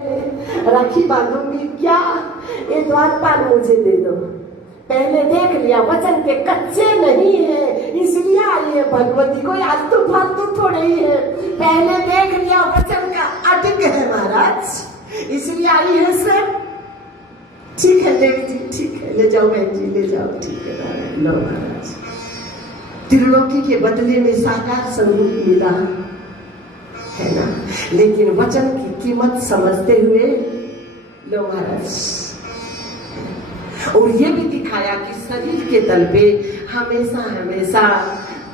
राखी बांधूंगी क्या, ये द्वारपाल मुझे दे दो। पहले देख लिया वचन के कच्चे नहीं है, इसलिए आई है भगवती। कोई आलतू फालतू थोड़े ही है, पहले देख लिया वचन का अटक है महाराज, इसलिए आई है सर। ठीक है देवी जी, ठीक है, ले जाओ बहन जी, ले जाओ, ठीक है नारायण। लो महाराज, त्रिलोकी के बदले में साकार स्वरूप मिला है ना, लेकिन वचन की कीमत समझते हुए लो महाराज। और ये भी दिखाया कि शरीर के तल पे हमेशा हमेशा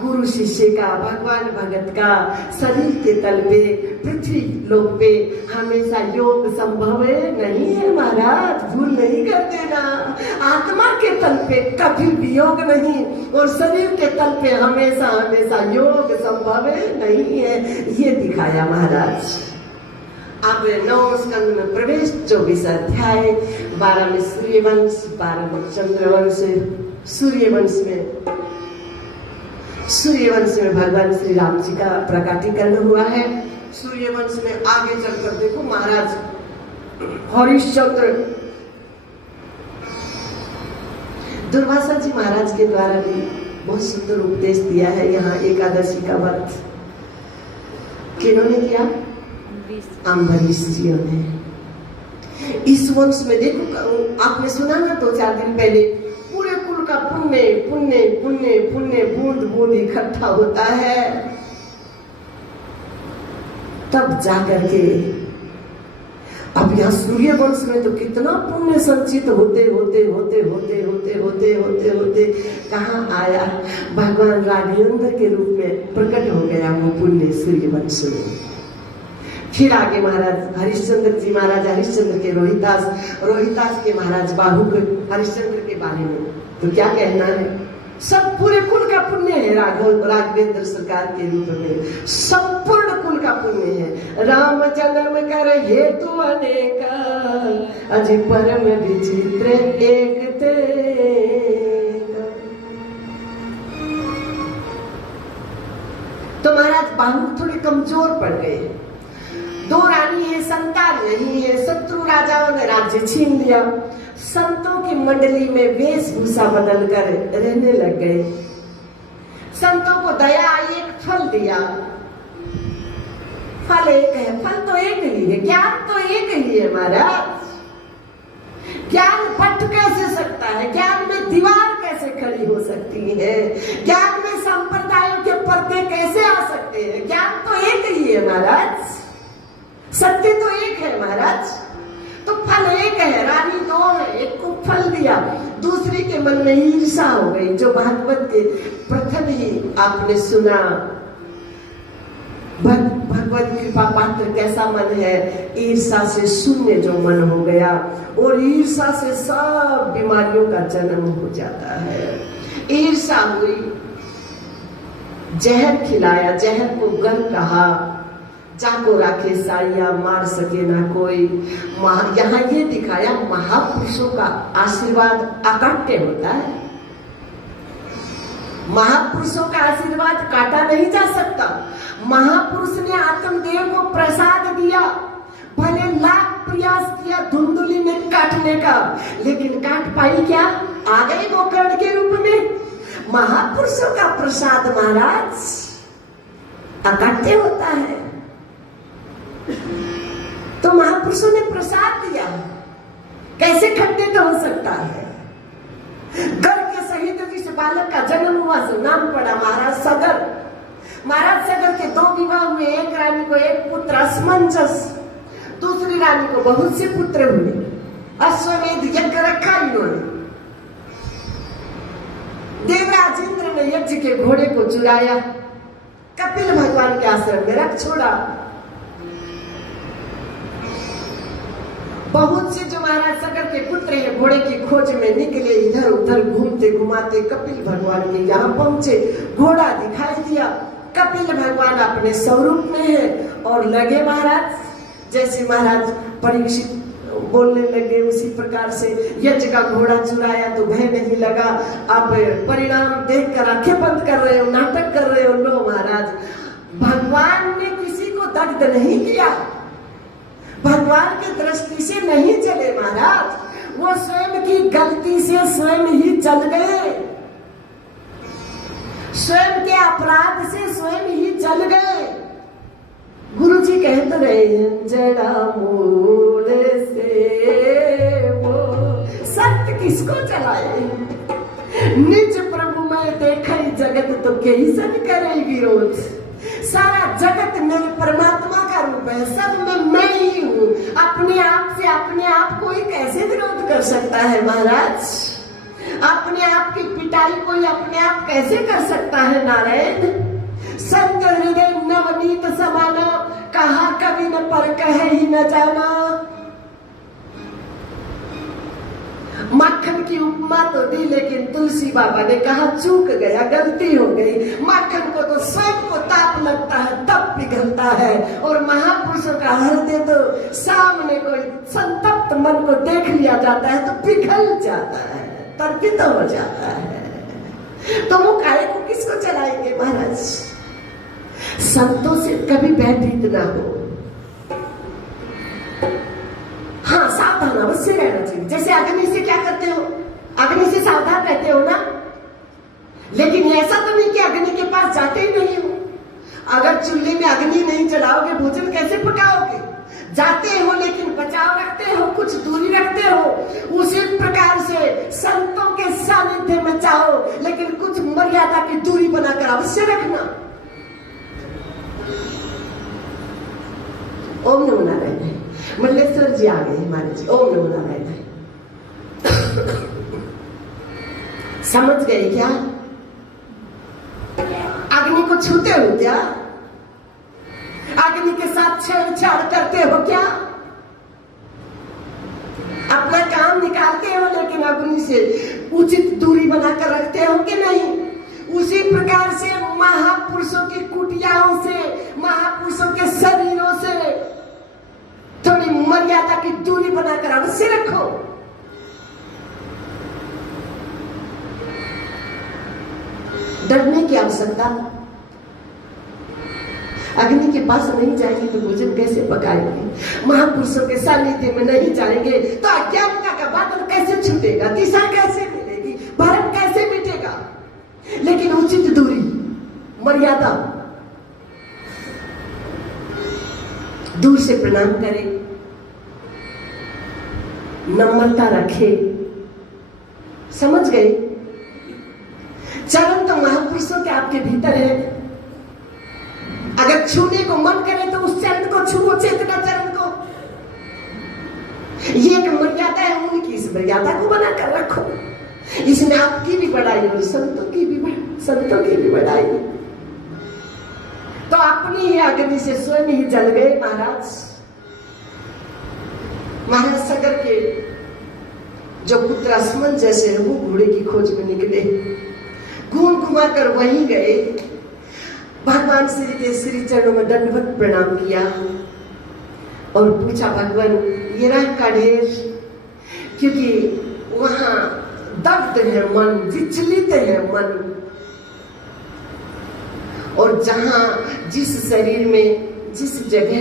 गुरु शिष्य का, भगवान भगत का शरीर के तल पे, पृथ्वी लोक पे हमेशा योग संभव नहीं है महाराज, भूल नहीं कर देना। आत्मा के तल पे कभी भी योग नहीं, और शरीर के तल पे हमेशा हमेशा योग संभव नहीं है, ये दिखाया महाराज। अब 9 स्कंद में प्रवेश, 24 अध्याय, 12 में सूर्यवंश, 12 में चंद्रवंश। सूर्यवंश में भगवान श्री राम जी का प्रकटीकरण हुआ है। सूर्यवंश में आगे चलकर देखो महाराज हरिश्चंद्र, दुर्वासा जी महाराज के द्वारा भी बहुत सुंदर उपदेश दिया है। यहाँ एकादशी का व्रत किन्होंने किया? अम्बरीश जियों ने। इस वंश में देखो, आपने सुना ना 2-4 दिन पहले, पूरे कुल का पुण्य पुण्य पुण्य पुण्य बूंद बूंद इकट्ठा होता है, तब जाकर के अब यहाँ सूर्य वंश में तो कितना पुण्य संचित होते होते होते होते होते होते होते होते कहाँ आया, भगवान राघवेंद्र के रूप में प्रकट हो गया वो पुण्य सूर्य वंश में। फिर आगे महाराज हरिश्चंद्र जी महाराज, हरिश्चंद्र के रोहितास के महाराज बाहुक हरिश्चंद्र के बारे में तो क्या कहना है, सब पूरे कुल का पुण्य है। राघवेंद्र सरकार के रूप में संपूर्ण कुल का पुण्य है। राम जन्म कर हेतु अनेक, अजि परम विचित्र एक ते। तो महाराज बाहुक थोड़े कमजोर पड़ गए, 2 रानी है, संतान नहीं है, शत्रु राजाओं ने राज्य छीन लिया, संतों की मंडली में वेशभूषा बदलकर रहने लग गए। संतों को दया आई, एक फल दिया, फल एक है, फल तो एक ही है, ज्ञान तो एक ही है महाराज। ज्ञान फट कैसे सकता है, ज्ञान में दीवार कैसे खड़ी हो सकती है, ज्ञान में संप्रदायों के पर्दे कैसे आ सकते हैं, ज्ञान तो एक ही है महाराज, सत्य तो एक है महाराज। तो फल एक है, रानी 2 है, एक को फल दिया, दूसरी के मन में ईर्षा हो गई। जो भागवत के प्रथम ही आपने सुना, भगवत कृपा पात्र कैसा मन है, ईर्षा से शून्य जो मन हो गया, और ईर्षा से सब बीमारियों का जन्म हो जाता है। ईर्षा हुई, जहर खिलाया, जहर को गर कहा, जाको राखे साइया मार सके ना कोई। यहाँ ये दिखाया महापुरुषों का आशीर्वाद अकाट्य होता है, महापुरुषों का आशीर्वाद काटा नहीं जा सकता। महापुरुष ने आत्मदेव को प्रसाद दिया, भले लाख प्रयास किया धुंधुली में काटने का, लेकिन काट पाई क्या? आ गई वो कर्ण के रूप में। महापुरुषों का प्रसाद महाराज अकाट्य होता है। तो महापुरुषों ने प्रसाद दिया, कैसे खंडित हो सकता है? गर्भ के सहित जिस बालक का जन्म हुआ से नाम पड़ा महाराज सगर। महाराज सगर के 2 विवाह हुए, एक रानी को एक पुत्र असमंजस, दूसरी रानी को बहुत से पुत्र हुए। अश्वमेध यज्ञ रखा इन्होंने, देवराज इंद्र ने यज्ञ के घोड़े को चुराया, कपिल भगवान के आश्रम में रख छोड़ा। बहुत से जो महाराज सगर के पुत्र हैं घोड़े की खोज में निकले, इधर उधर घूमते घुमाते कपिल भगवान के यहाँ पहुंचे, घोड़ा दिखाई दिया, कपिल भगवान अपने स्वरूप में है, और लगे महाराज जैसे महाराज परीक्षित बोलने लगे उसी प्रकार से, यज्ञ का घोड़ा चुराया तो भय नहीं लगा, अब परिणाम देखकर आंखें बंद कर रहे हो, नाटक कर रहे हो। लो महाराज, भगवान ने किसी को दग्ध नहीं किया, भगवान की दृष्टि से नहीं चले महाराज, वो स्वयं की गलती से स्वयं ही जल गए, स्वयं के अपराध से स्वयं ही जल गए। गुरु जी कहते रहे जड़ा मूल से वो सत्य किसको चलाए, निज प्रभु में देखे जगत तो कई सन करे विरोध। सारा जगत मेरे परमात्मा का रूप है, सब में मैं ही हूँ। अपने आप से अपने आप को ही कैसे विरोध कर सकता है महाराज? अपने आप की पिटाई कोई अपने आप कैसे कर सकता है नारायण? संत हृदय नवनीत समाना, कहा कभी न पर कहे ही न जाना। माखन की उपमा तो दी, लेकिन तुलसी बाबा ने कहा चूक गया, गलती हो गई। माखन को तो स्वयं को ताप लगता है तब पिघलता है, और महापुरुषों का हृदय तो सामने कोई संतप्त मन को देख लिया जाता है तो पिघल जाता है, तर्पित हो जाता है। तो वो काय को किसको चलाएंगे महाराज? संतों से कभी भयभीत ना हो। हाँ, सावधान अवश्य रहना चाहिए। जैसे अग्नि से क्या करते हो, अग्नि से सावधान रहते हो ना, लेकिन ऐसा तो नहीं कि अग्नि के पास जाते ही नहीं हो। अगर चूल्हे में अग्नि नहीं जलाओगे भोजन कैसे पकाओगे? जाते हो लेकिन बचाव रखते हो, कुछ दूरी रखते हो। उसी प्रकार से संतों के सानिध्य में जाओ, लेकिन कुछ मर्यादा की दूरी बनाकर अवश्य रखना। ओम नमो नारायण। मल्लेश्वर जी आ गए हमारे जी। ओम नमो नारायण। समझ गए क्या? अग्नि को छूते हो क्या? अग्नि के साथ छेड़छाड़ करते हो क्या? अपना काम निकालते हो, लेकिन अग्नि से उचित दूरी बनाकर रखते हो कि नहीं? उसी प्रकार से महापुरुषों की कुटियाओं से, महापुरुषों के शरीरों से थोड़ी मर्यादा की दूरी बनाकर अवश्य रखो। डरने की आवश्यकता, अग्नि के पास नहीं जाएंगे तो भोजन कैसे पकाएंगे? महापुरुषों के सानिध्य में नहीं जाएंगे तो अज्ञानता का बादल कैसे छूटेगा? दिशा कैसे मिलेगी? भरम कैसे मिटेगा? लेकिन उचित दूरी, मर्यादा, दूर से प्रणाम करें, नम्रता रखे। समझ गए? चरण तो महापुरुषों के आपके भीतर है। अगर छूने को मन करे तो उस चरण को छुओ, चेतना चरण को। ये एक मर्यादा है उनकी, इस मर्यादा को बनाकर रखो। इसमें आपकी भी बढ़ाई और संतों की भी बढ़ाई। तो अपनी ही अग्नि से स्वयं ही जल गए महाराज। महाराज सगर के जो पुत्र असमन जैसे है वो घोड़े की खोज में निकले, घूम घुमा कर वहीं गए। भगवान श्री के श्री चरणों में दंडवत प्रणाम किया और पूछा, भगवान ये राग का ढेर, क्योंकि वहां दग्ध है मन, विचलित है मन। और जहां जिस शरीर में जिस जगह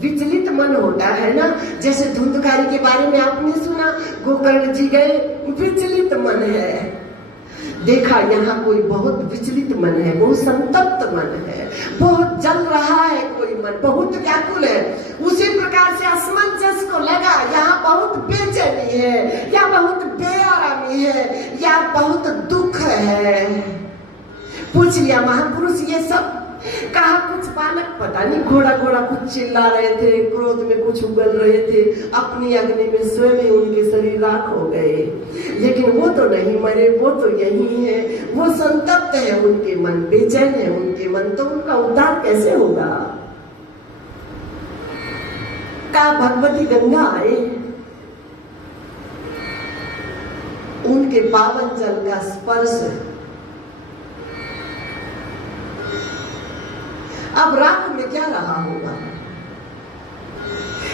विचलित मन होता है ना, जैसे धुंधकारी के बारे में आपने सुना, गोकर्ण जी गए, विचलित मन है। देखा यहाँ कोई बहुत विचलित मन है, बहुत संतप्त मन है, बहुत जल रहा है कोई मन, बहुत व्याकुल है। उसी प्रकार से असमंजस को लगा, यहाँ बहुत बेचैनी है, या बहुत बेआरामी है, या बहुत दुख है। पूछ लिया महापुरुष ये सब? कहा कुछ बालक पता नहीं घोड़ा घोड़ा कुछ चिल्ला रहे थे, क्रोध में कुछ उगल रहे थे, अपनी अग्नि में स्वयं ही उनके शरीर राख हो गए। लेकिन वो तो नहीं मरे, वो तो यही है, वो संतप्त है उनके मन, बेचैन है उनके मन, तो उनका उद्धार कैसे होगा? कहा भगवती गंगा आए, उनके पावन जल का स्पर्श। अब राख में क्या रहा होगा,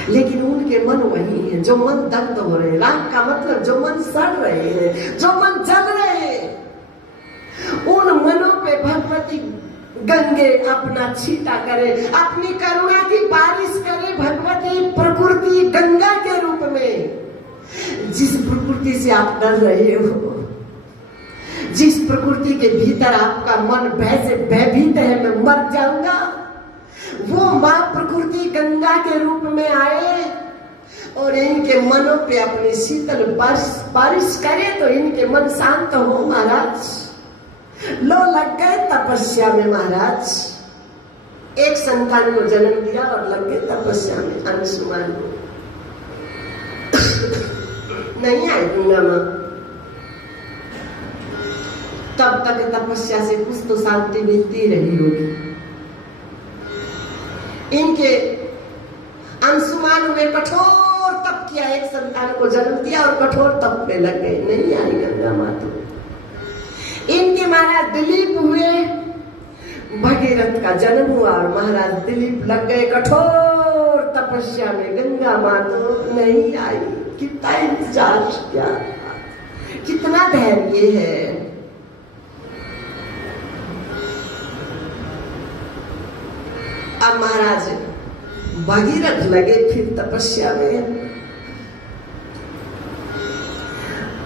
लेकिन उनके मन वही है, जो मन दग्ध हो रहे। राख का मतलब जो मन सड़ रहे हैं, जो मन जल रहे हैं। उन मनों पे भगवती गंगे अपना छींटा करे, अपनी करुणा की बारिश करे। में भगवती प्रकृति गंगा के रूप में, जिस प्रकृति से आप डर रहे हो, जिस प्रकृति के भीतर आपका मन भय से भयभीत है, मैं मर जाऊंगा, वो मां प्रकृति गंगा के रूप में आए और इनके मनों पे अपनी शीतल बारिश करे तो इनके मन शांत हो। महाराज लो लग गए तपस्या में, महाराज एक संतान को जन्म दिया और लग गए तपस्या में। अंशुमान को नहीं आई गंगा मां, तब तक तपस्या से कुछ तो शांति मिलती रही होगी। इनके अंशुमान हुए, कठोर तप किया, एक संतान को जन्म दिया और कठोर तप में लग गए, नहीं आई गंगा मां तो। इनके महाराज दिलीप हुए, भगीरथ का जन्म हुआ और महाराज दिलीप लग गए कठोर तपस्या में, गंगा मां तो नहीं आई। कितना इंतजार किया, कितना धैर्य है। अब महाराज भगीरथ लगे फिर तपस्या में।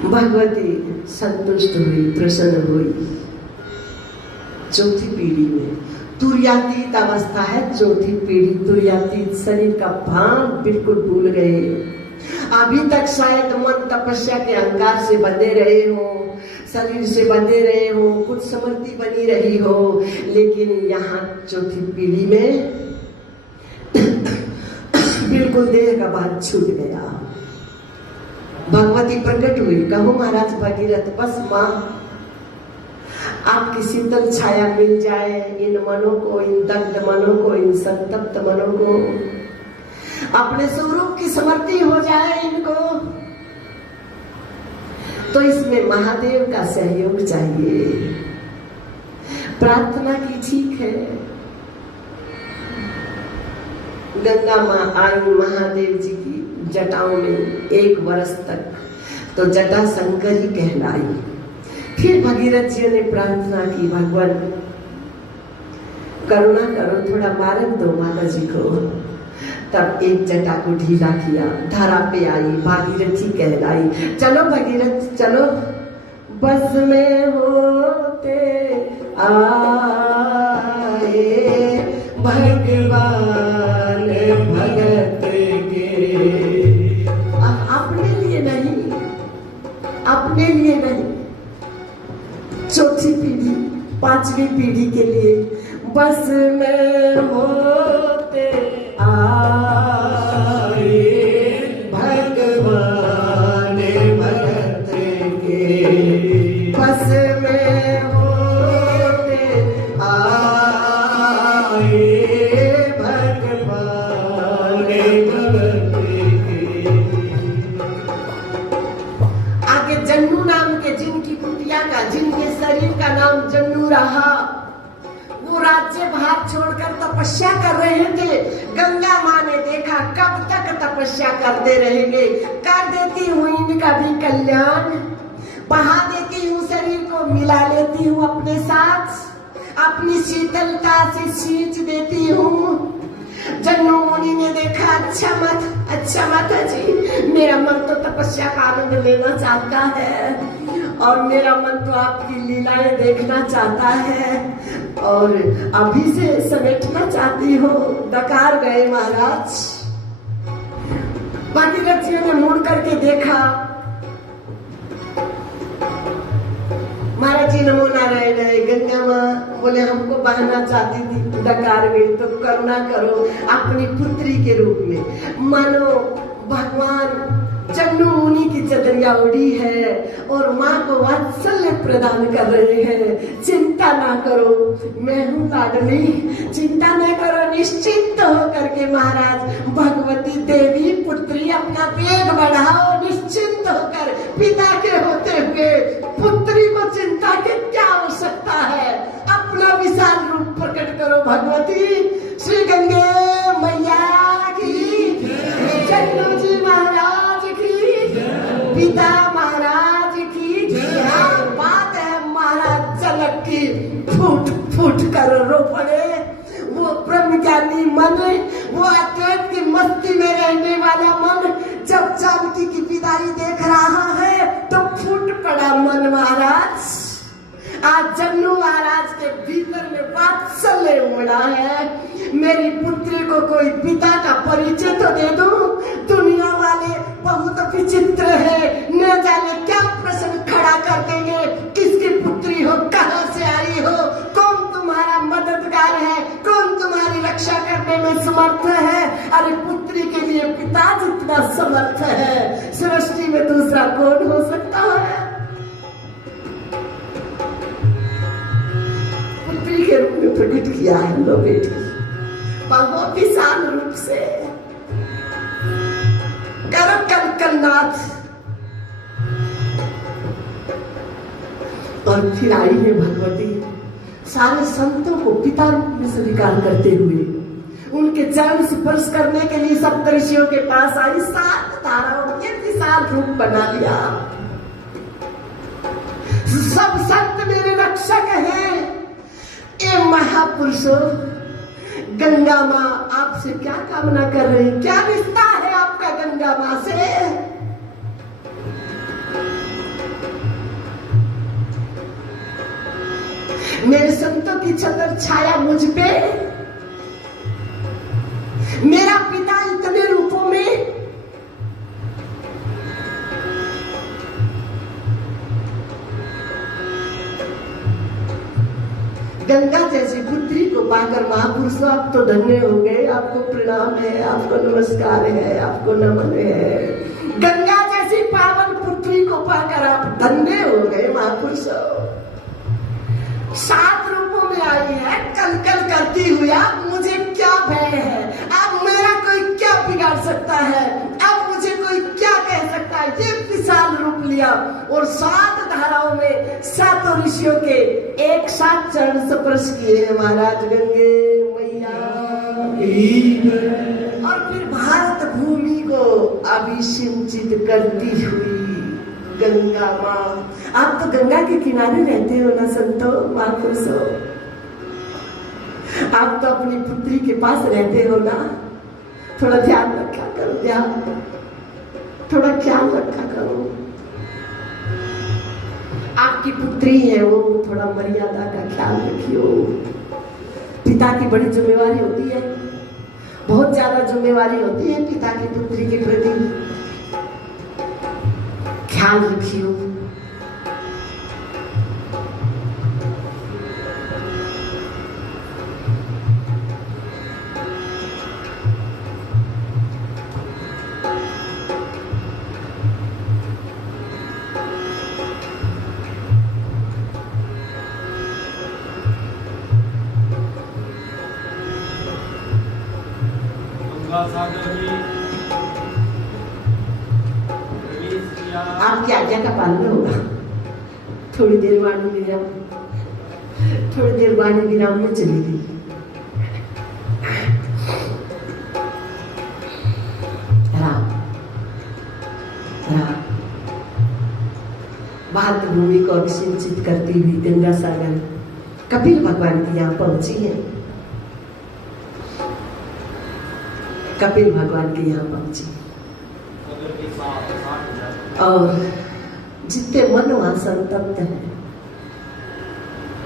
भगवती संतुष्ट हुई, प्रसन्न हुई। चौथी पीढ़ी में तुर्यातीत अवस्था है, चौथी पीढ़ी तुर्यातीत, शरीर का भान बिल्कुल भूल गए। अभी तक शायद मन तपस्या के अहंकार से बंधे रहे हो, शरीर से बंधे रहे हो, कुछ समृद्धि बनी रही हो, लेकिन यहाँ चौथी पीढ़ी में बिल्कुल देह का भान छूट गया। भगवती प्रकट हुई, कहो महाराज भगीरथ बस मां आपकी शीतल छाया मिल जाए इन मनों को, इन दग्ध मनों को, इन संतप्त मनों को, अपने स्वरूप की समृद्धि हो जाए इनको, तो इसमें महादेव का सहयोग चाहिए। प्रार्थना की ठीक है। गंगा मां आई महादेव जी की जटाओं में 1 वर्ष तक, तो जटा शंकर ही कहलाई। फिर भगीरथ जी ने प्रार्थना की, भगवान करुणा करो, थोड़ा मार्ग दो माता जी को। तब एक जटा को ढीला किया, धारा पे आई, भागीरथी कहलाई। चलो भगीरथ चलो, बस में होते आए भगवान भगत के। अपने लिए नहीं, अपने लिए नहीं, चौथी पीढ़ी, 5वीं पीढ़ी के लिए। बस में होते आए भगवान भगत के, बस में होते आए भगवान भगत के। आगे जन्नू नाम के जिनकी कुटिया का, जिनके शरीर का नाम जन्नू रहा, वो राज्य भाग छोड़कर तपस्या कर रहे थे। गंगा माँ ने देखा कब तक तपस्या करते रहेंगे, कर देती हूँ इनका भी कल्याण, बहा देती हूँ, शरीर को मिला लेती हूँ अपने साथ, अपनी शीतलता से सींच देती हूँ। जन्नू मुनि ने देखा, अच्छा माता जी, मेरा मन तो तपस्या का आनंद लेना चाहता है और मेरा मन तो आपकी लीलाएं देखना चाहता है और अभी से समेटना चाहती हो। डकार गए महाराज। भगीरथ जी ने मुड़ करके देखा, महाराज जी नमो नारायण। गंगा माँ बोले हमको बहना चाहती थी, डकार गई, तो करुणा करो अपनी पुत्री के रूप में। मानो भगवान जन्नू मुनि की चदरिया उड़ी है और माँ को वात्सल्य प्रदान कर रहे हैं। चिंता ना करो, मैं हूँ लाडली, चिंता ना करो, निश्चिंत होकर के महाराज भगवती देवी पुत्री अपना वेग बढ़ाओ, निश्चिंत होकर। पिता के होते हुए पुत्री को चिंता की क्या आवश्यकता है? अपना विशाल रूप प्रकट करो भगवती। श्री गंगे मैया की, जन्नू जी महाराज की, पिता महाराज की। क्या बात है महाराज, झलक की फूट फूट कर रो पड़े। वो ब्रह्म ज्ञानी मन, वो अद्वैत की मस्ती में रहने वाला मन जब जानकी की विदाई देख रहा है तो फूट पड़ा मन महाराज। आज जन्नू महाराज के भीतर में वात्सल्य उमड़ा है। मेरी पुत्री को कोई पिता का परिचय तो दे दूं। दुनिया वाले बहुत विचित्र है, न जाने क्या प्रश्न खड़ा कर देंगे, किसकी पुत्री हो, कहां से आई हो, कौन तुम्हारा मददगार है, कौन तुम्हारी रक्षा करने में समर्थ है। अरे पुत्री के लिए पिता जितना समर्थ है सृष्टि में दूसरा कौन हो सकता है। पुत्री के रूप में प्रकट किया है लो बेटी, बहुत विशाल रूप से करो कलकलनाथ। और फिर आई है भगवती सारे संतों को पिता रूप में स्वीकार करते हुए, उनके चरण स्पर्श करने के लिए सप्तऋषियों के पास आई। 7 धाराओं में विशाल रूप बना लिया। सब संत मेरे रक्षक हैं। ये महापुरुषों, गंगा माँ आपसे क्या कामना कर रही, क्या रिश्ता है आपका गंगा माँ से। मेरे संतों की छत्र छाया मुझ पे, मेरा पिता इतने रूपों में। गंगा जैसी पुत्री को पाकर महापुरुषों आप तो धन्य हो गए, आपको प्रणाम है, आपको नमस्कार है, आपको नमन है। गंगा जैसी पावन पुत्री को पाकर आप धन्य हो गए महापुरुषों। 7 रूपों में आई है, कलकल करती हुई। अब मुझे क्या भय है, अब मेरा कोई क्या बिगाड़ सकता है, अब मुझे कोई क्या कह सकता है। ये विशाल रूप लिया और 7 धाराओं में 7 ऋषियों के एक साथ चरण स्पर्श किए महाराज गंगे मैया। और फिर भारत भूमि को अभिसिंचित करती हुई गंगा माँ। आप तो गंगा के किनारे रहते हो ना संतो महापुरुषों, आप तो अपनी पुत्री के पास रहते हो ना। थोड़ा ध्यान रखा करो, ध्यान, थोड़ा ख्याल रखा करो। आपकी पुत्री है वो, थोड़ा मर्यादा का ख्याल रखियो। पिता की बड़ी जिम्मेवारी होती है, बहुत ज्यादा जिम्मेवारी होती है पिता की पुत्री के प्रति। ख्याल रखियो। आपकी आज्ञा का पालन होगा। थोड़ी देर वाणी विराम, थोड़ी देर वाणी विराम में चली गई। भारत भूमि को अभिसिंचित करती हुई गंगा सागर कपिल भगवान की यहाँ पहुंची है। कपिल भगवान के यहाँ पहुंची और जितने मन वहां संतप्त है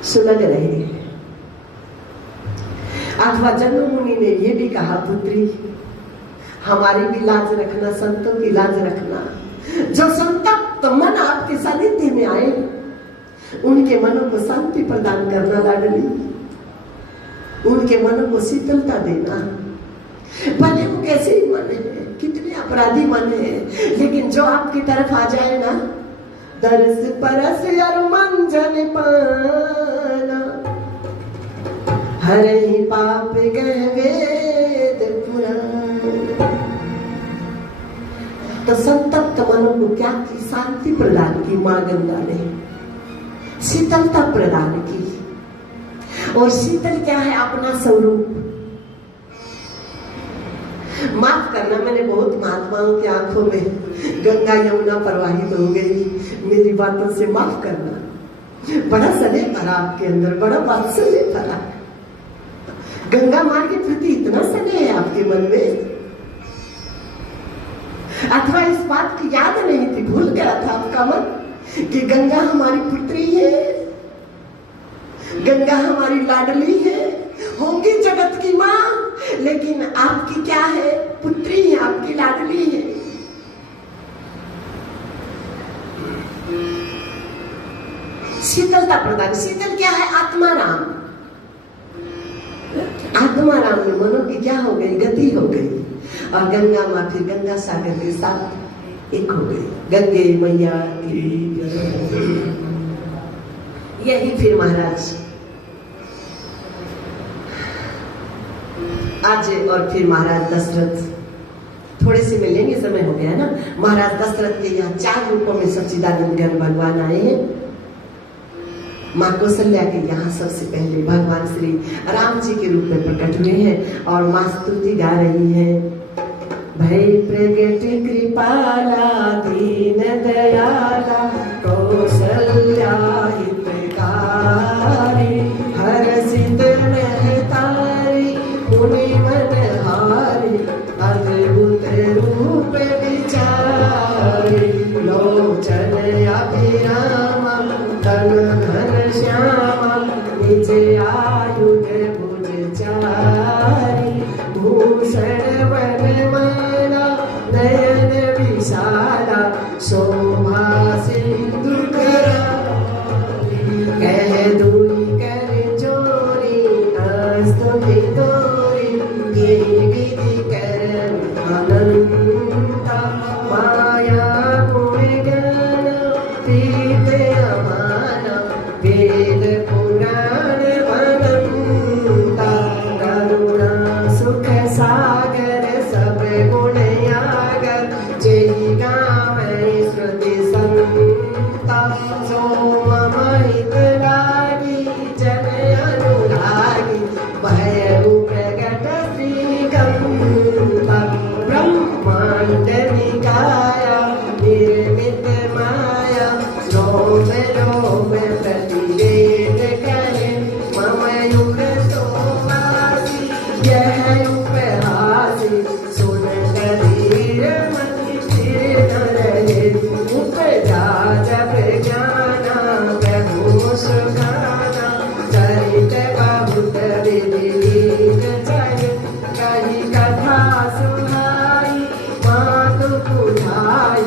सुलग रहे। अथवा जन्म मुनि ने ये भी कहा, पुत्री हमारी भी लाज रखना, संतों की लाज रखना। जो संतप्त मन आपके सानिध्य में आए उनके मनों को शांति प्रदान करना लाडली, उनके मनों को शीतलता देना। भले वो कैसे ही मन है, कितने अपराधी मन है, लेकिन जो आपकी तरफ आ जाए ना, दरस परस अरुमन जन पाना, हर ही पाप गह वेद पुराण। तो संतप्त मनों को क्या की शांति प्रदान की मां गंगा ने, शीतलता प्रदान की। और शीतल क्या है? अपना स्वरूप। माफ करना, मैंने बहुत महात्माओं की आंखों में गंगा यमुना प्रवाहित हो गई, मेरी बातों से माफ करना। बड़ा स्नेह भरा आपके अंदर, बड़ा वात्सल्य भरा। गंगा माँ के प्रति इतना स्नेह है आपके मन में, अथवा इस बात की याद नहीं थी, भूल गया था आपका मन कि गंगा हमारी पुत्री है, गंगा हमारी लाडली है, होंगी जगत की माँ, लेकिन आपकी क्या है, पुत्री है, आपकी लाडली है। शीतलता प्रदान, शीतल क्या है, आत्माराम। आत्माराम में मनो की क्या हो गई, गति हो गई, और गंगा माँ फिर गंगा सागर के साथ एक हो गई। गंगे मैया यही फिर महाराज आज, और फिर महाराज दशरथ थोड़े से मिलेंगे, समय हो गया ना। महाराज दशरथ के यहाँ 4 रूपों में सच्चिदानंद भगवान आए हैं। माँ कौशल्या के यहाँ सबसे पहले भगवान श्री राम जी के रूप में प्रकट हुए हैं, और माँ स्तुति गा रही है, भय प्रगट कृपाला दीन दयाला कौशल्या हितकारी, हर्षित महतारी मुनि मनहारी, अद्भुत रूप विचारी, लोचन अभिरामा तन घन श्यामा, निज आयुध भुज चारी, भूषण वनमाला नयन विशाला, शोभा सिंधुकरा, कह दूरी कर चोरी, अस्तुति तोरी, विधि कर अनंता, माया गुण ज्ञान पीत अमाना, वेद पुराण अनंता, करुणा सुख सागर सब गुण यागर, जय गावै श्रुति संता, सोम महित लागी जन अनुरागी, भय प्रगट श्रीगंधा, ब्रह्मांड निकाया निर्मित माया, रोम रोम प्रतिवेद करे, ममयूर सोमासी यह उपहासी, सुन कबीर मन स्थिर न रहे, उपजा जब जाना प्रभु सुखाना, चरित बहुत विधित चले, कही कथा सुनाई मातु बुझाई,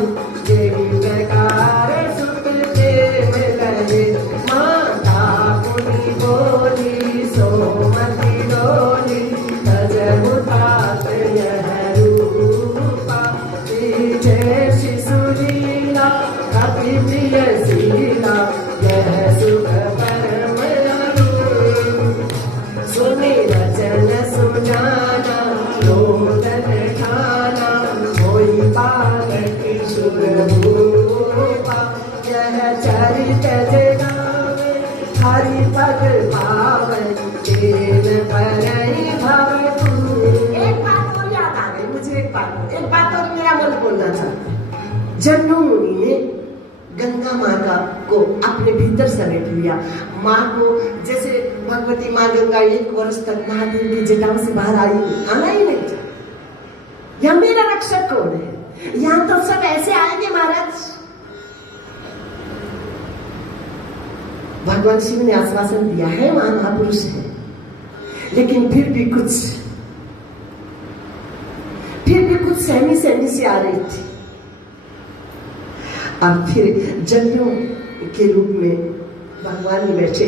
यही प्रकार सुत प्रेम लहे, माता पुनि बोली सोमति डोली, तजबु तात यह रूपा, पीछे शिशुलीला कपि प्रियशीला, यह सुख परम अनुरूप, सुनि रचन सुजाना लोदन ठाना, होई बालक शुभरूपा, यह चरित जगावे हरि पद भावै, तेन परई भवतु। एक बात और याद आ गई मुझे, एक बात और मेरा मन बोलना था। जन्नू मुनि ने गंगा माँ को अपने भीतर समेट लिया। माँ को जैसे भगवती माँ गंगा 1 वर्ष तक महादेव की जटाओं से बाहर आई, आना ही नहीं था। यह मेरा रक्षक कौन है, यहाँ तो सब ऐसे आएंगे महाराज। भगवान शिव ने आश्वासन दिया है, वहां महापुरुष है, लेकिन फिर भी कुछ सहमी से आ रही थी। अब फिर जन्नों के रूप में भगवान बैठे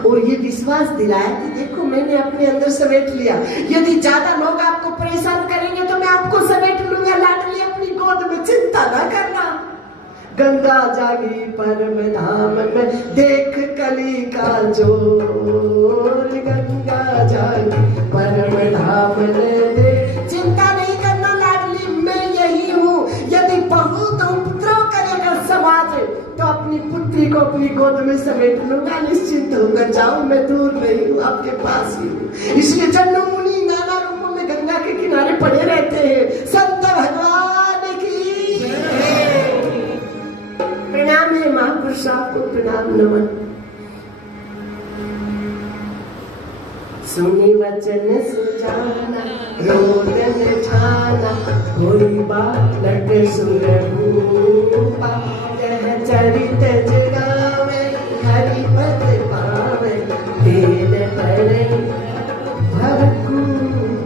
और ये विश्वास दिलाया कि देखो मैंने अपने अंदर समेट लिया, यदि ज्यादा लोग आपको परेशान करेंगे तो मैं आपको समेट लूंगा लाडली अपनी गोद में, चिंता ना करना। गंगा जागी परम धाम में देख कली का जोर, गंगा जागी परम धाम में देख, चिंता नहीं करना लाडली, मैं यही हूँ। यदि बहुत उपद्रव करेगा समाज तो अपनी पुत्री को अपनी गोद में समेट लूंगा, निश्चिंत होकर जाओ, मैं दूर नहीं हूँ, आपके पास ही हूँ। इसलिए जन्नू मुनि नाना रूपों में गंगा के किनारे पड़े रहते हैं। संत भगवान की प्रणाम है, महापुरुष आपको प्रणाम नमन। सुनी वचन सुजाना रोदन ठाना होई बालक सुरभूपा यह चरित जगावे हरि पद पावे तेल पड़े भरपूपा।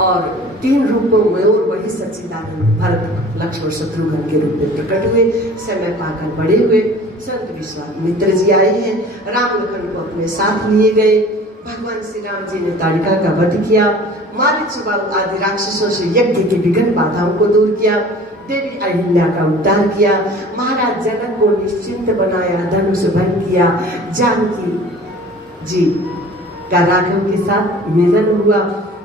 और 3 रूपों में और वही सच्चिदानंद भरत लक्ष्मण शत्रुघ्न के रूप में प्रकट हुए। समय पाकर बड़े हुए संत विश्वामित्र जी आए हैं, राम लखन को अपने साथ लिए गए। भगवान श्री राम जी ने ताड़िका का वध किया, मारीच आदि राक्षसों से यज्ञ की विघ्न बाधाओं को दूर किया, देवी अहिल्या का उद्धार किया, महाराज जनक को निश्चिंत बनाया, धनुष भंग किया, जानकी जी का राघव के साथ मिलन हुआ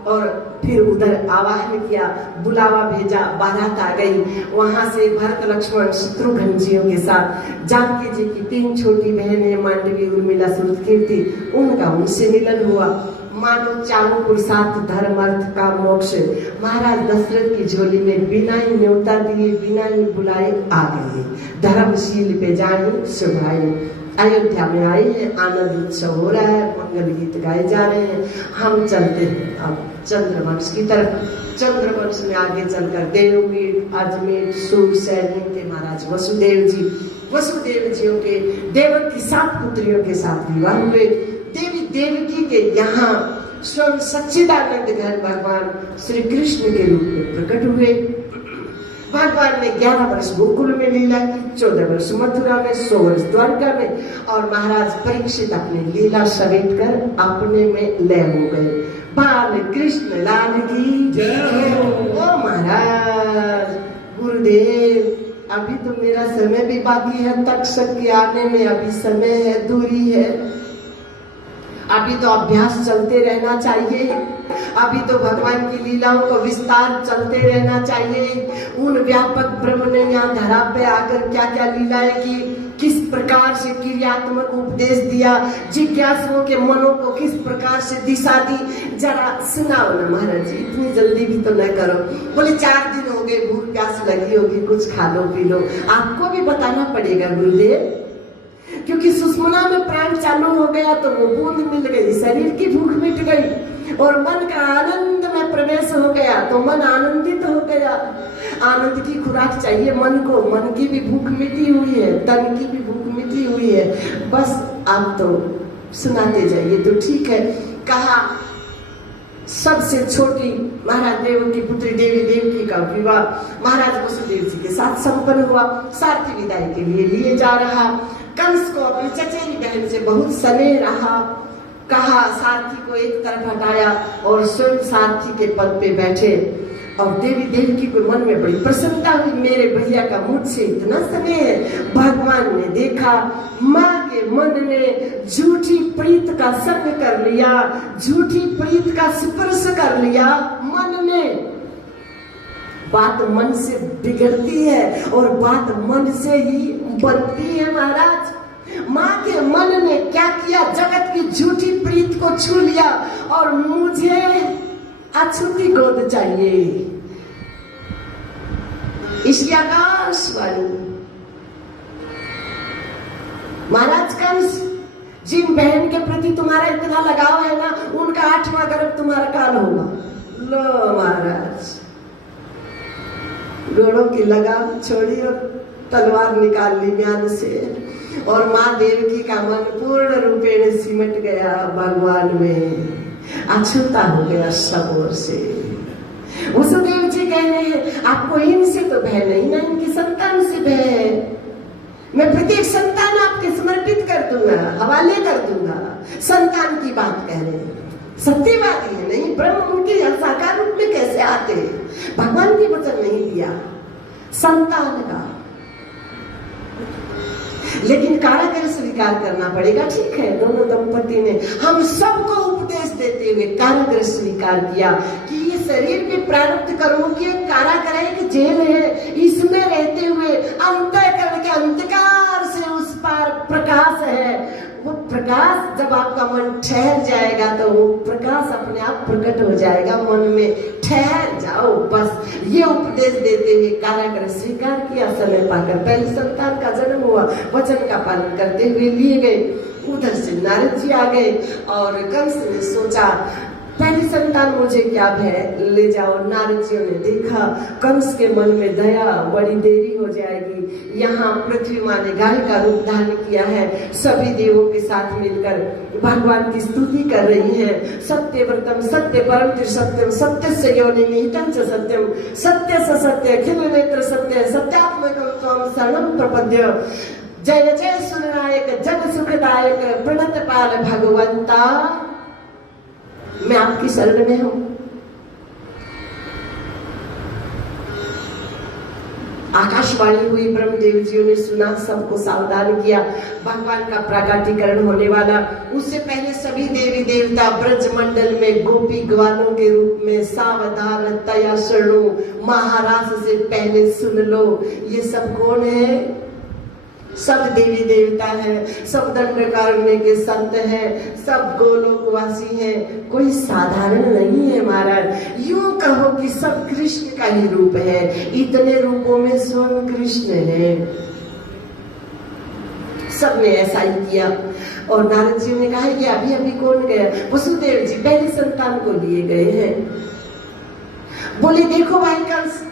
और फिर उधर आवाहन किया, बुलावा भेजा, बारात आ गई। वहां से भरत लक्ष्मण शत्रुघ्न जियों के साथ जानकी जी की 3 छोटी बहनें मांडवी उर्मिला सुरकीर्ति उनका उनसे मिलन हुआ। मानो चारों पुरुषार्थ धर्म अर्थ का मोक्ष महाराज दशरथ की झोली में बिना ही न्योता दिए बिना ही बुलाए आ गए। धर्मशील पे जाए सुभाए अयोध्या में आए हैं, आनंद उत्सव हो रहा है, मंगल गीत गाए जा रहे हैं। हम चलते हैं अब चंद्रवंश की तरफ। चंद्रवंश में आगे चलकर देवमीट अजमेर सूर सैनिक के महाराज वसुदेव जियों के देवकी 7 पुत्रियों के साथ विवाह हुए। देवी देवकी के यहाँ स्वयं सच्चिदानंद घन भगवान श्री कृष्ण के रूप में प्रकट हुए। भगवान ने 11 वर्ष गोकुल में लीला की, 14 वर्ष मथुरा में, 100 वर्ष द्वारका में और महाराज परीक्षित अपनी लीला समेट कर अपने में लय हो गए। बाल कृष्ण लाल की जय। ओ महाराज गुरुदेव, अभी तो मेरा समय भी बाकी है, तक्षक के आने में अभी समय है, दूरी है, अभी तो अभ्यास चलते रहना चाहिए, अभी तो भगवान की लीलाओं का विस्तार चलते रहना चाहिए। उन व्यापक ब्रह्म ने यहाँ धरा पे आकर क्या क्या लीलाएं की, किस प्रकार से क्रियात्मक उपदेश दिया, जिज्ञासुओं के मनों को किस प्रकार से दिशा दी, जरा सुनाओ ना महाराज जी, इतनी जल्दी भी तो न करो। बोले 4 दिन हो गए, भूख प्यास लगी होगी, कुछ खा लो पी लो। आपको भी बताना पड़ेगा गुरुदेव, क्योंकि सुषमना में प्राण चालू हो गया तो वो बूंद मिल गई, शरीर की भूख मिट गई और मन का आनंद में प्रवेश हो गया तो मन आनंदित हो गया। आनंद की खुराक चाहिए मन को, मन की भी भूख मिटी हुई है, तन की भी भूख मिटी हुई है। बस आप तो सुनाते जाइए तो ठीक है। कहा सबसे छोटी महाराज देव की पुत्री देवी देवकी का विवाह महाराज वसुदेव जी के साथ संपन्न हुआ। सारथी विदाई के लिए जा रहा, कंस को अपनी चचेरी बहन से बहुत स्नेह रहा। कहा सारथी को एक तरफ हटाया और स्वयं सारथी के पद पे बैठे और देवी देवकी को मन में बड़ी प्रसन्नता हुई, मेरे भैया का मुझसे इतना स्नेह है। भगवान ने देखा माँ के मन ने झूठी प्रीत का संग कर लिया, झूठी प्रीत का स्पर्श कर लिया मन ने। बात मन से बिगड़ती है और बात मन से ही बनती है महाराज। माँ के मन ने क्या किया, जगत की झूठी प्रीत को छू लिया और मुझे अछूती गोद चाहिए। इसलिए आकाशवाणी महाराज कंस, जिन बहन के प्रति तुम्हारा इतना लगाव है ना, उनका 8वां गर्भ तुम्हारा काल होगा। लो महाराज, घोड़ों की लगाम छोड़ी और तलवार निकाल ली म्यान से और माँ देवकी का मन पूर्ण रूपेण सिमट गया भगवान में, अछूता हो गया सब ओर से। वसुदेव जी कह रहे हैं आपको इनसे तो भय नहीं ना, इनकी संतान से भय है। मैं प्रत्येक संतान आपके समर्पित कर दूंगा, हवाले कर दूंगा। संतान की बात कह रहे हैं, सत्यवादी है नहीं, ब्रह्म उनके साकार रूप में कैसे आते, भगवान ने वचन नहीं दिया संतान का, लेकिन कारागर स्वीकार करना पड़ेगा। ठीक है, दोनों दंपति ने हम सबको उपदेश देते हुए कारागर स्वीकार किया कि ये शरीर भी प्रारब्ध कर्मों की एक कारागर है, एक जेल है। इसमें रहते हुए अंतःकरण के अंधकार से उस पार प्रकाश है, वो प्रकाश प्रकाश, जब आपका मन ठहर जाएगा तो वो प्रकाश अपने आप प्रकट हो जाएगा मन में। ठहर जाओ, बस ये उपदेश देते हुए कारागृह स्वीकार किया समय पाकर। पहले संतान का जन्म हुआ, वचन का पालन करते हुए लिए गए। उधर से नारद जी आ गए और कंस ने सोचा पहली संतान मुझे क्या भय, ले जाओ। नारद जी ने देखा कंस के मन में दया, बड़ी देरी हो जाएगी। यहाँ पृथ्वी माँ ने गाय का रूप धारण किया है, सभी देवों के साथ मिलकर भगवान की स्तुति कर रही है। सत्यव्रतम सत्य परम सत्यम सत्य से योनि निहितं च सत्यम सत्य स सत्य अखिल नेत्र सत्य सत्यात्मकं त्वं शरणं प्रपद्य। जय जय सुरनायक जग सुखदायक प्रणत पाल भगवंता, मैं आपकी शरण में हूं। आकाशवाणी हुई, ब्रह्मदेव जी ने सुना, सबको सावधान किया। भगवान का प्राकटीकरण होने वाला, उससे पहले सभी देवी देवता ब्रज मंडल में गोपी ग्वालों के रूप में सावधान तया शरणो। महाराज से पहले सुन लो, ये सब कौन है? सब देवी देवता है, सब दंडकारण्य के संत हैं, सब गोलोकवासी हैं, कोई साधारण नहीं है महाराज। यूं कहो कि सब कृष्ण का ही रूप है, इतने रूपों में स्वयं कृष्ण है। सबने ऐसा ही किया। और नारद जी ने कहा कि अभी अभी कौन गया? वसुदेव जी पहली संतान को लिए गए हैं। बोले देखो भाई कंस,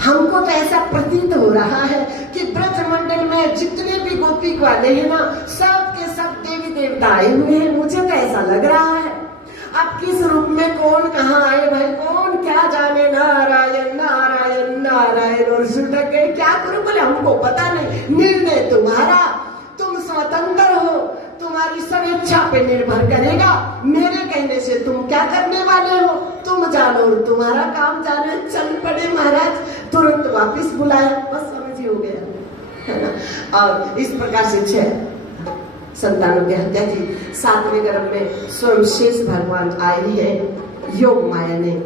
हमको तो ऐसा प्रतीत हो रहा है कि ब्रज मंडल में जितने भी गोपी वाले हैं ना, सब के सब देवी देवता आए हुए हैं। मुझे तो ऐसा लग रहा है। अब किस रूप में कौन कहाँ आए भाई, कौन क्या जाने। नारायण नारायण नारायण और सुटक गए। क्या करूं? बोले हमको पता नहीं, निर्णय तुम्हारा, तुम स्वतंत्र हो, तुम्हारी सब इच्छा पे निर्भर करेगा। मेरे कहने से तुम क्या करने वाले हो तुम जानो, तुम्हारा काम जाने। चल पड़े महाराज, तुरंत वापस बुलाया, बस समझ ही हो गया है ना। और इस प्रकार से 6 संतानों की हत्या की। 7वें गर्भ में स्वयं शेष भगवान आए हैं। योग माया ने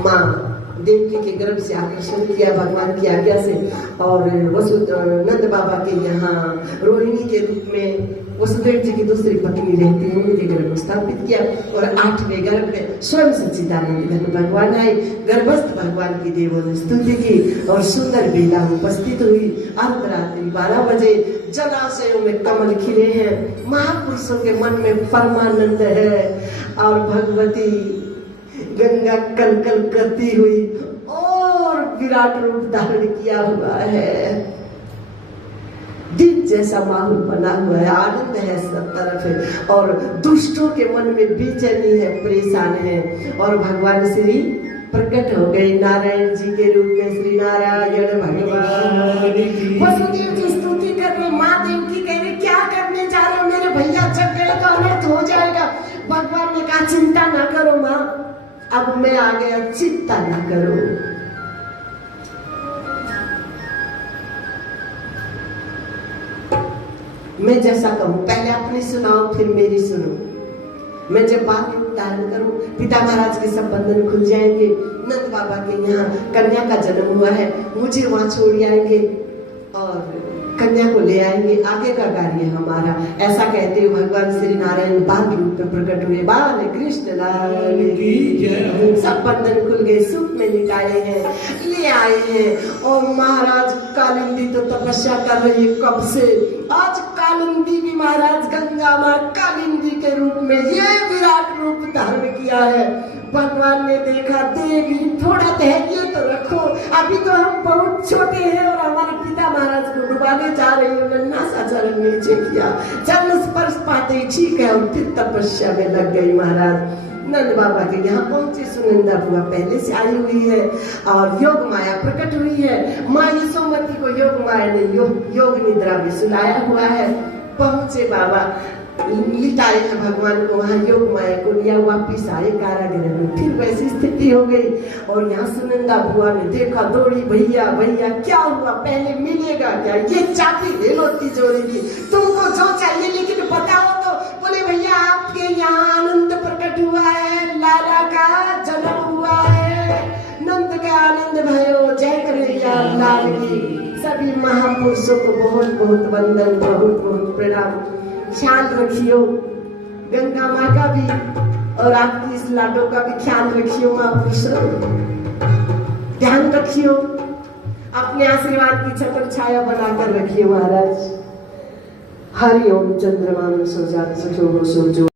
माँ देवकी के गर्भ से आकर्षण किया भगवान की आज्ञा से, और नंद बाबा के यहाँ रोहिणी के रूप में वसुदेव जी की दूसरी पत्नी रहती है, उनके गर्भ में स्थापित किया। और 8वें गर्भ में स्वयं सच्चिदानंद घन भगवान आए। गर्भस्थ भगवान की देवों ने स्तुति की और सुंदर बेला उपस्थित हुई। अर्धरात्रि 12 बजे जलाशयों में कमल खिले हैं। महापुरुषों के मन में परमानंद है और भगवती गंगा कलकल करती हुई और विराट रूप धारण किया हुआ है। दिन जैसा माहौल बना हुआ है, आनंद है सब तरफ है, और दुष्टों के मन में बेचैनी है, परेशान है। और भगवान श्री प्रकट हो गए नारायण जी के रूप में। श्री नारायण भगवान। वसुदेव जी स्तुति कर रहे, माँ देवकी कह रहे क्या करने जा रहे हो, मेरे भैया जग गए तो अनर्थ हो जाएगा। भगवान ने कहा चिंता ना करो माँ, अब मैं आ गया, चिंता ना करो। मैं जैसा कहूं, पहले अपनी सुनाओ फिर मेरी सुनो। मैं जब बात धारण करूं, पिता महाराज के सब बंधन खुल जाएंगे। नंद बाबा के यहाँ कन्या का जन्म हुआ है, मुझे वहां छोड़ आएंगे और कन्या को ले आएंगे, आगे का कार्य हमारा। ऐसा कहते हुए भगवान श्री नारायण बाल रूप में प्रकट हुए। बाल कृष्ण लाल की जय। सब बंधन खुल गए, सुख में लिटाए हैं, ले आए हैं। और महाराज कालिंदी तो तपस्या कर रही है कब से। आज कालिंदी भी महाराज गंगा माँ कालिंदी के रूप में ये विराट रूप धारण किया है। भगवान ने देखा देवी थोड़ा धैर्य तो रखो, अभी तो हम बहुत छोटे हैं और हमारे पिता महाराज को डुबाने जा रही है। नन्हा सा चरण नीचे किया, चरण स्पर्श पाते ही ठीक है, और फिर तपस्या में लग गई। महाराज नंद बाबा के यहाँ पहुंचे। सुनंदा बुआ पहले से आई हुई है और योग माया प्रकट हुई है। माँ यशोमती को योग माया ने योग निद्रा में सुलाया हुआ है। पहुंचे बाबा, लिटाए हैं भगवान को, वहां योग माया को लिया, वापिस आए कारागृह में। फिर वैसी स्थिति हो गई। और यहाँ सुनंदा बुआ ने देखा, दौड़ी, भैया भैया क्या हुआ, पहले मिलेगा क्या, ये चाबी ले लो तिजोरी की, तुमको जो चाहिए लेकिन बताओ तो। बोले भैया आपके यहाँ आनंद प्रकट हुआ है, लाला का जन्म हुआ है, नंद का आनंद भयो, जय कन्हैया लाल की। सब सभी महापुरुषों को बहुत बहुत वंदन, बहुत बहुत प्रणाम। ख्याल रखियो गंगा माँ का भी और आपकी इस लाडो का भी ख्याल रखियो महापुरुषों, ध्यान रखियो, अपने आशीर्वाद की छत्र छाया बनाकर रखिए महाराज। हरि ओम। चंद्रमा में सो जात सखो हो सो जो